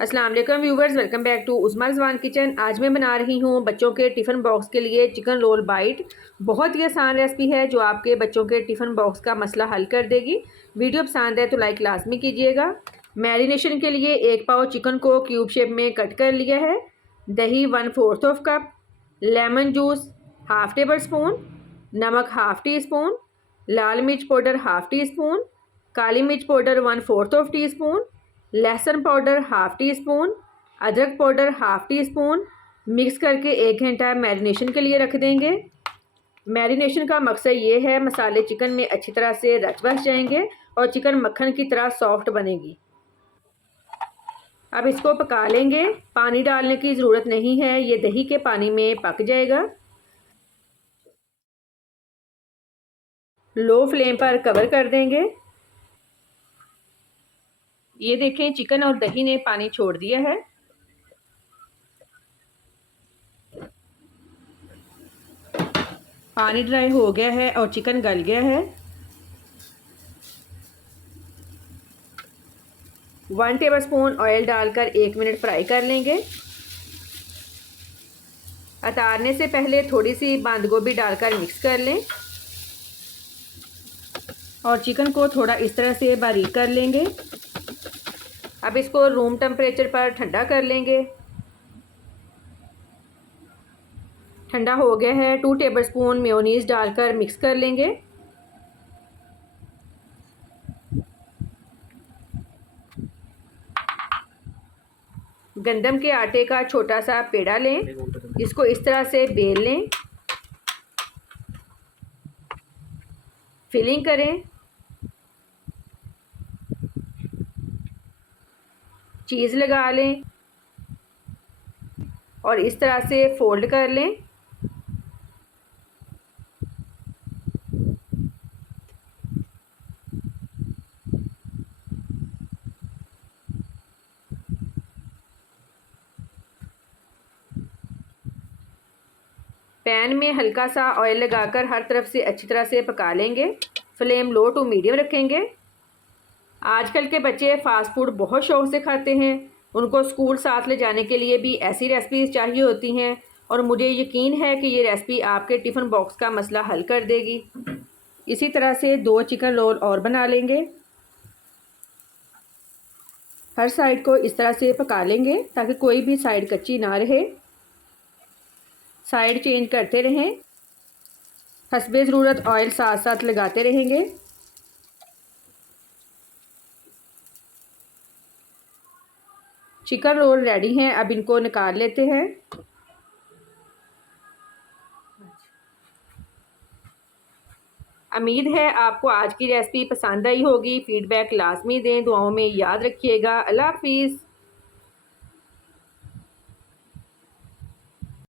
अस्सलाम वालेकुम viewers, welcome back to Usma Rizwan kitchen. आज मैं बना रही हूँ बच्चों के टिफ़िन बॉक्स के लिए चिकन रोल बाइट। बहुत ही आसान रेसिपी है जो आपके बच्चों के टिफ़िन बॉक्स का मसला हल कर देगी। वीडियो पसंद है तो लाइक लाजमी कीजिएगा। मैरिनेशन के लिए 1 पाव चिकन को क्यूब शेप में कट कर लिया है। दही 1/4 cup, lemon juice half table spoon, नमक हाफ़ टी स्पून, लाल मिर्च पाउडर हाफ़ टी स्पून, काली मिर्च पाउडर 1/4 टी स्पून, लहसुन पाउडर हाफ़ टी स्पून, अदरक powder half tea spoon mix करके 1 घंटा मैरिनेशन के लिए रख देंगे। मैरिनेशन का मकसद ये है मसाले चिकन में अच्छी तरह से रच बस जाएंगे और चिकन मक्खन की तरह सॉफ्ट बनेगी। अब इसको पका लेंगे। पानी डालने की ज़रूरत नहीं है, ये दही के पानी में पक जाएगा। लो फ्लेम पर कवर कर देंगे। ये देखें चिकन और दही ने पानी छोड़ दिया है। पानी ड्राई हो गया है और चिकन गल गया है। 1 टेबलस्पून ऑयल डालकर 1 मिनट फ्राई कर लेंगे। उतारने से पहले थोड़ी सी बंद गोभी डालकर मिक्स कर लें और चिकन को थोड़ा इस तरह से बारीक कर लेंगे। अब इसको रूम टेम्परेचर पर ठंडा कर लेंगे। ठंडा हो गया है। 2 टेबलस्पून मेयोनीज़ डालकर मिक्स कर लेंगे। गंदम के आटे का छोटा सा पेड़ा लें, इसको इस तरह से बेल लें, फिलिंग करें, चीज़ लगा लें और इस तरह से फोल्ड कर लें। पैन में हल्का सा ऑयल लगाकर हर तरफ से अच्छी तरह से पका लेंगे। फ्लेम लो टू मीडियम रखेंगे। आजकल के बच्चे फ़ास्ट फूड बहुत शौक़ से खाते हैं। उनको स्कूल साथ ले जाने के लिए भी ऐसी रेसिपीज़ चाहिए होती हैं और मुझे यकीन है कि ये रेसिपी आपके टिफ़िन बॉक्स का मसला हल कर देगी। इसी तरह से 2 चिकन रोल और बना लेंगे। हर साइड को इस तरह से पका लेंगे ताकि कोई भी साइड कच्ची ना रहे। साइड चेंज करते रहें। हस्बे ज़रूरत ऑयल साथ साथ लगाते रहेंगे। चिकन रोल रेडी हैं। अब इनको निकाल लेते हैं। उम्मीद है आपको आज की रेसिपी पसंद आई होगी। फीडबैक लाजमी दें। दुआओं में याद रखिएगा। अल्लाह हाफिज़।